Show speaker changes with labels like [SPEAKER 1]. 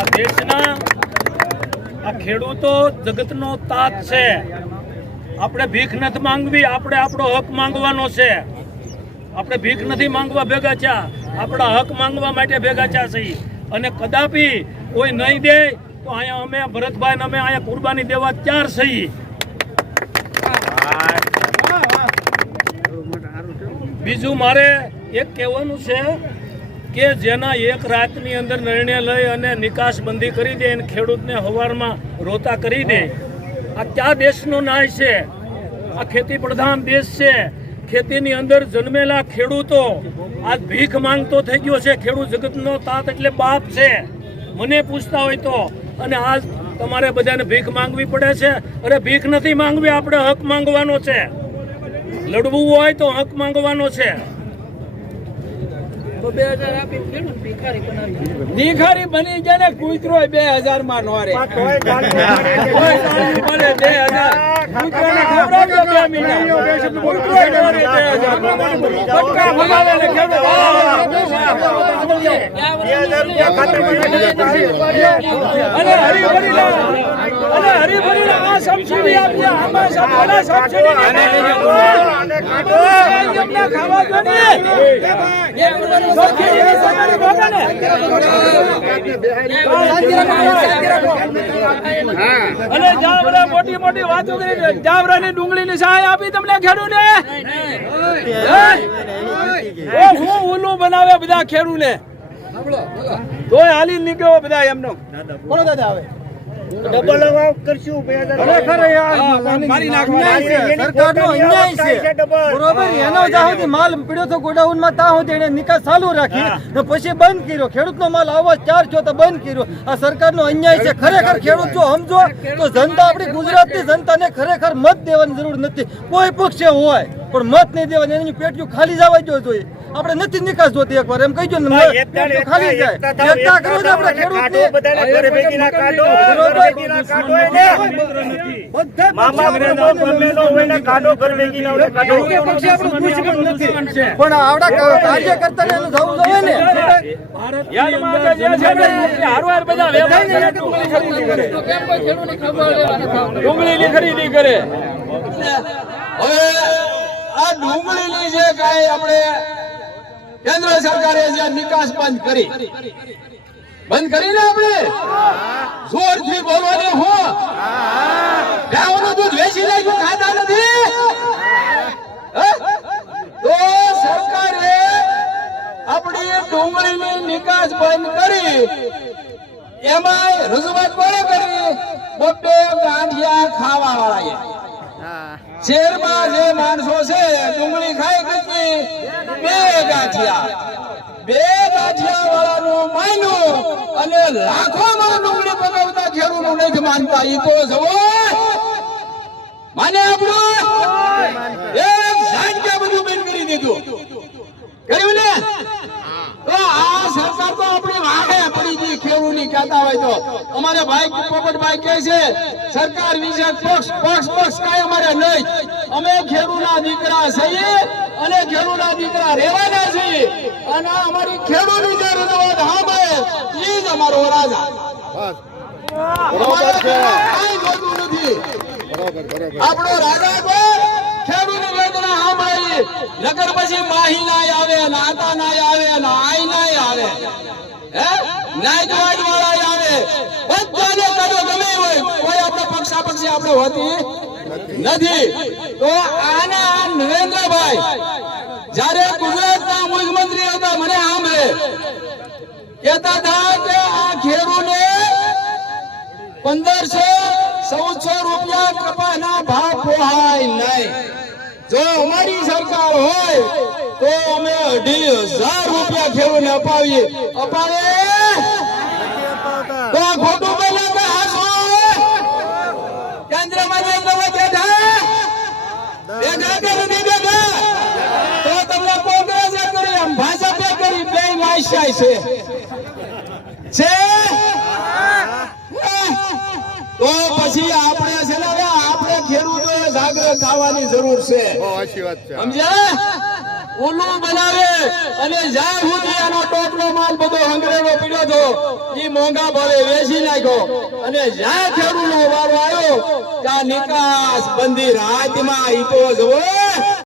[SPEAKER 1] આ દેશના આ ખેડૂતો જગતનો તાત છે. આપણે ભીખ નથી માંગવી, આપણે આપણો હક માંગવાનો છે. આપણે ભીખ નથી માંગવા ભેગા છે આપણા હક માંગવા માટે ભેગા છે છીએ. અને કદાપી કોઈ નહીં દે, તો અહીંયા અમે ભરતભાઈ અમે અહીંયા કુરબાની દેવા ચાર છીએ. બીજું મારે એક કહેવાનું છે કે જેના એક રાતની અંદર નિર્ણય લઈ અને નિકાસ બંધી કરી દે અને ખેડૂતને હવારમાં રોતા કરી દે. આ ક્યાં દેશનો ન્યાય છે? આ ખેતી પ્રધાન દેશ છે. ખેતીની અંદર જન્મેલા ખેડૂતો આજ ભીખ માંગતો થઈ ગયો છે. ખેડૂત જગતનો તાત એટલે બાપ છે. મને પૂછતા હોય તો. અને આજ તમારે બધાને ભીખ માંગવી પડે છે. અરે ભીખ નથી માંગવી, આપણે હક માંગવાનો છે. લડવું હોય તો હક માંગવાનો છે.
[SPEAKER 2] ભિખારી બની જાય ને કૂતરો બે હજારમાં નો રે. બે હજાર. કૂતરોને ખવડાવજો બે સબસિડી આમાં સબસિડી ખાવા ને ની ને અને જાવરા મોટી મોટી વાતો કરી જાવરાની ડુંગળીની સહાય આપી તમને ખેડૂત ને હું ઉલું બનાવે બધા ખેડૂને તોય હાલી નીકળ્યો બધા એમનો કોનો દાદા આવે
[SPEAKER 3] ડબલ અવાવ કરશું બે હજાર
[SPEAKER 2] ખરેખર યાર મારી નાખવું
[SPEAKER 4] સરકારનો અન્યાય છે. બરોબર એનો જ્યાં સુધી માલ પીડ્યો તો ગોડાઉનમાં ત્યાં સુધી એને નિકાસ ચાલુ રાખી ને પછી બંધ કર્યો. ખેડૂતનો માલ આવવા ચાર છો તો બંધ કર્યો. આ સરકારનો અન્યાય છે. ખરેખર ખેડૂત જો સમજો તો જનતા આપણી ગુજરાતની જનતાને ખરેખર મત દેવાની જરૂર નથી. કોઈ પક્ષે હોય. પણ મત નહીં દેવાની એની પેટ્યું ખાલી જવા જો જોઈએ. આપણે નથી નિકાસ જોતી એકવાર એમ કહી દો ને ખાલી જાય. એકતા કરો છો આપણે પણ આવડા કાર્યકર્તા ને થવું જોઈએ ને
[SPEAKER 2] ખરીદી કરે. હવે આ ડુંગળીની જે કાંઈ આપણે કેન્દ્ર સરકારે જે નિકાસ બંધ કરી. બંધ કરીને આપણે જોરથી બોલવાની હો. ગાયનું દૂધ વેચી નાખ્યું, ખાતા નથી. તો સરકારે આપણી ડુંગળીની નિકાસ બંધ કરી એમાં રજૂઆત કોણે કરી? બબ્બે ગાંઠિયા ખાવા વાળાએ શહેરમાં જે માણસો છે, ડુંગળી ખાય કેટલી? બે ગાંઠિયા. બે ગાંઠિયા વાળાનું માન્યું અને લાખોમાં ડુંગળી પકવતા ખેડૂતનું નથી માનતા એ તો જવો માને આપણું? એક ઝાટકે બધું બંધ કરી દીધું કર્યું ને તો આ સરકાર તો આપણી વાહે પડી ગઈ કહેતા હોય તો અમારે ભાઈ પોપટભાઈ કહે છે સરકાર વિશે પક્ષ પક્ષ પક્ષ કાંઈ અમારે નહીં. અમે ખેડૂતના દીકરા છીએ અને ખેડૂતના દીકરા રહેવાના છીએ. અને અમારી ખેડૂતની જે રજૂઆત સાંભળે એ જ અમારો રાજા. અમારે કાંઈ આપણો રાજા તો વેદના સાંભળી નગર પછી માહી નાય આવે નાતા આઈ આવે નાય આવે. હે? નાય આવે બધાને કાઢો, ગમે હોય. કોઈ આપણે પક્ષ પક્ષી આપણે હોતી નથી. તો આના નરેન્દ્રભાઈ, જ્યારે ગુજરાતના મુખ્યમંત્રી હતા, મને સાંભળે કહેતા હતા કે આ ખેડૂને પંદરસો ચૌદસો રૂપિયા કપાના ભાવ પોહાય નહીં. જો અમારી સરકાર હોય, તો અમે અઢી હજાર રૂપિયા ખેડૂને અપાવીએ. અપાવે આ ખોટું બોલે કે હાસો કેન્દ્રમાં જે તમે બેઠા. બેઠા કે નથી બેઠા? તો તમને કોંગ્રેસે કરી એમ ભાજપે કરી બે વાયસાય છે. છે? તો પછી આપણે છે ને આપણે ખેડૂતોએ જાગૃત થવાની જરૂર છે. સમજ્યા? ઉલ્લુ બનાવે અને જ્યાં ભૂતિયાનો ટોપનો માલ બધો હંગરેલો પીડ્યો હતો. એ મોંઘા ભાવે વેચી નાખ્યો. અને જ્યાં ખેડૂતનો વારો આવ્યો, ત્યાં નિકાસ બંધી રાતમાં ઈ તો જુઓ.